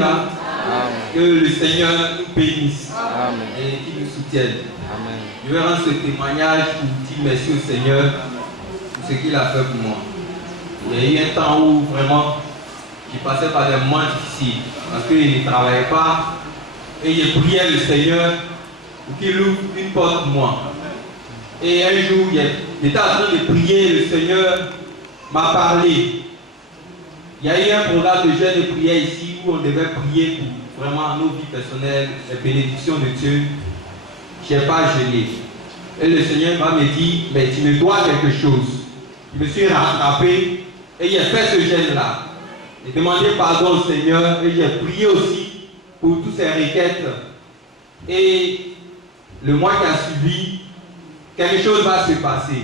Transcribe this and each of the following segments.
Alléluia. Amen. Que le Seigneur nous bénisse. Amen. Et qu'il nous soutienne. Amen. Je vais rendre ce témoignage pour dire merci au Seigneur pour ce qu'il a fait pour moi. Il y a eu un temps où vraiment je passais par des moments difficiles parce qu'il ne travaillait pas et je priais le Seigneur pour qu'il ouvre une porte pour moi. Et un jour, j'étais en train de prier, le Seigneur m'a parlé. Il y a eu un programme de jeûne et prière ici où on devait prier pour vraiment nos vies personnelles, les bénédictions de Dieu. Je n'ai pas jeûné. Et le Seigneur m'a dit, mais tu me dois quelque chose. Je me suis rattrapé et j'ai fait ce jeûne-là. J'ai demandé pardon au Seigneur et j'ai prié aussi pour toutes ces requêtes. Et le mois qui a suivi, quelque chose va se passer.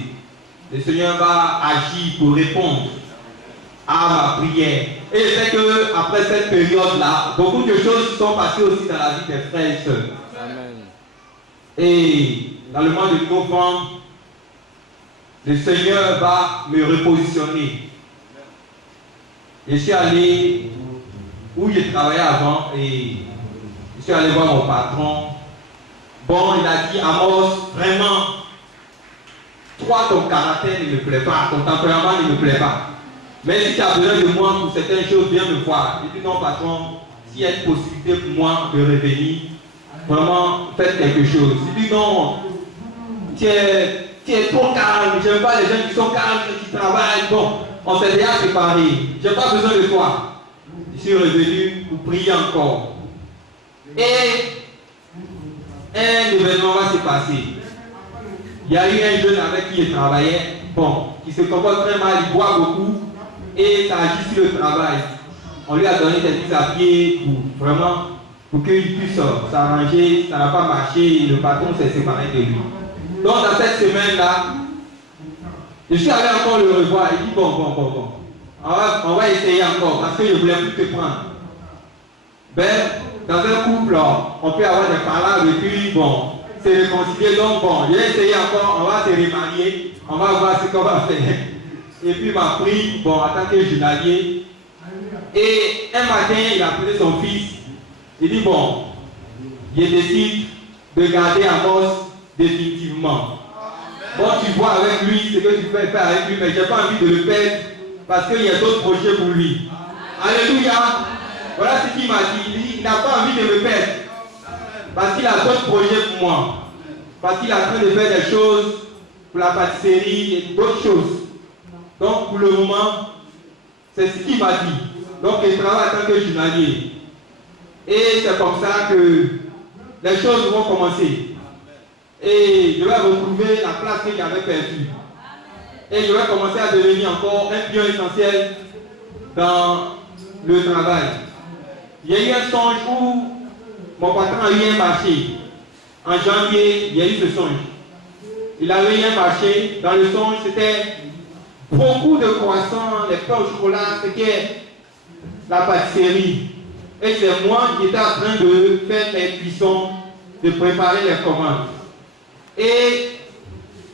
Le Seigneur va agir pour répondre à ma prière. Et je sais qu'après cette période-là, beaucoup de choses sont passées aussi dans la vie des frères et sœurs. Amen. Et dans le mois de novembre, le Seigneur va me repositionner. Je suis allé où je travaillais avant et je suis allé voir mon patron. Bon, il a dit, Amos, vraiment, toi, ton caractère ne me plaît pas, ton tempérament ne me plaît pas. Mais si tu as besoin de moi pour certaines choses, viens me voir. Je dis, non, patron, s'il y a une possibilité pour moi de revenir, vraiment, faites quelque chose. Il dit, non, tu es trop calme, je n'aime pas les gens qui sont calmes, qui travaillent. Bon, on s'est déjà séparés, je n'ai pas besoin de toi. Je suis revenu pour prier encore. Et un événement va se passer. Il y a eu un jeune avec qui je travaillais, bon, qui se comporte très mal, il boit beaucoup et ça agit sur le travail. On lui a donné des mises à pied pour vraiment, pour qu'il puisse s'arranger, ça n'a pas marché et le patron s'est séparé de lui. Donc dans cette semaine-là, je suis allé encore le revoir, il dit bon, on va essayer encore parce que je ne voulais plus te prendre. Ben, dans un couple, on peut avoir des paroles et puis bon, se réconcilier. Donc bon, je vais essayer encore, on va se remarier, on va voir ce qu'on va faire. Et puis il m'a pris, bon, en tant que journalier. Et un matin, il a appelé son fils. Il dit bon, je décide de garder Amos définitivement. Bon, tu vois avec lui ce que tu peux faire avec lui, mais je n'ai pas envie de le perdre parce qu'il y a d'autres projets pour lui. Alléluia. Voilà ce qu'il m'a dit. Il n'a pas envie de me perdre. Parce qu'il a d'autres projets pour moi. Parce qu'il est en train de faire des choses pour la pâtisserie et d'autres choses. Donc pour le moment, c'est ce qu'il m'a dit. Donc il travaille en tant que journalier. Et c'est comme ça que les choses vont commencer. Et je vais retrouver la place que j'avais perdue. Et je vais commencer à devenir encore un pion essentiel dans le travail. Il y a eu un songe où mon patron a eu un marché. En janvier, il y a eu ce songe. Il avait eu un marché. Dans le songe, c'était beaucoup de croissants, les pains au chocolat, c'était la pâtisserie. Et c'est moi qui étais en train de faire les cuissons, de préparer les commandes. Et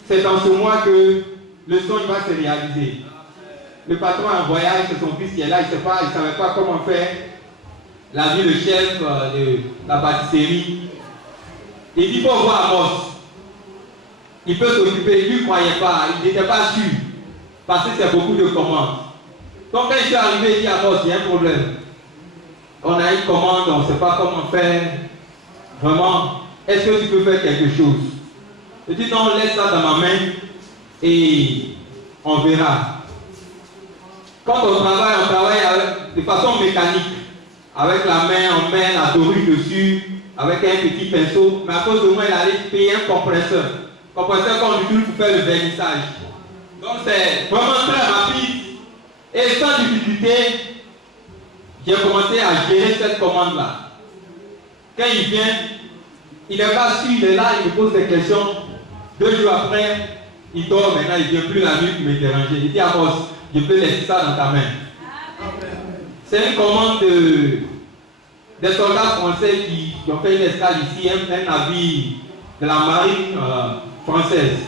c'est dans ce mois que le songe va se réaliser. Le patron est en voyage, c'est son fils qui est là, il ne savait pas comment faire. La vie, le chef de la pâtisserie. Il dit, faut voir Amos. Il peut s'occuper, lui ne croyait pas, il n'était pas sûr. Parce que c'est beaucoup de commandes. Donc quand je suis arrivé, il dit, Amos, il y a un problème. On a une commande, on ne sait pas comment faire. Vraiment, est-ce que tu peux faire quelque chose? Je dis, non, laisse ça dans ma main et on verra. Quand on travaille de façon mécanique. Avec la main, on met la dorure dessus, avec un petit pinceau. Mais à cause de moi, il allait payer un compresseur. Compresseur qu'on utilise pour faire le vernissage. Donc c'est vraiment très rapide. Et sans difficulté, j'ai commencé à gérer cette commande-là. Quand il vient, il n'est pas sûr, il est là, il me pose des questions. 2 jours après, il dort maintenant, il ne vient plus la nuit pour me déranger. Il dit, Amos, je peux laisser ça dans ta main. C'est une commande des soldats français qui ont fait une escale ici, un navire de la marine française.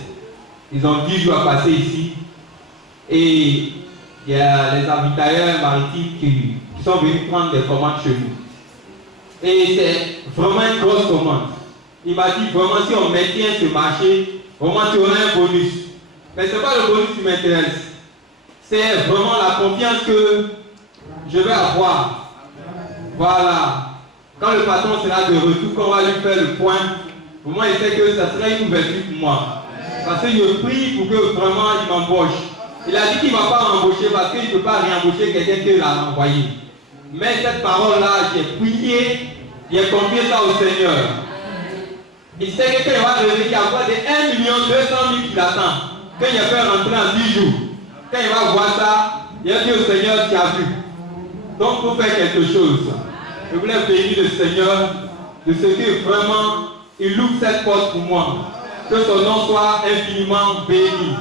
Ils ont 10 jours à passer ici. Et il y a les avitailleurs maritimes qui sont venus prendre des commandes chez nous. Et c'est vraiment une grosse commande. Il m'a dit vraiment si on maintient ce marché, vraiment tu auras un bonus. Mais ce n'est pas le bonus qui m'intéresse. C'est vraiment la confiance que je vais avoir. Voilà. Quand le patron sera de retour, qu'on va lui faire le point, pour moi, il sait que ça sera une ouverture pour moi. Parce que je prie pour que vraiment il m'embauche. Il a dit qu'il ne va pas m'embaucher parce qu'il ne peut pas réembaucher quelqu'un qu'il a envoyé. Mais cette parole-là, j'ai prié, j'ai confié ça au Seigneur. Il sait que quand il va revenir, il y a quoi de 1 200 000 qui l'attend. Quand il a fait rentrer en 10 jours, quand il va voir ça, il a dit au Seigneur, tu as vu. Donc, il faut faire quelque chose. Je voulais bénir le Seigneur de ce que vraiment, il ouvre cette porte pour moi. Que son nom soit infiniment béni.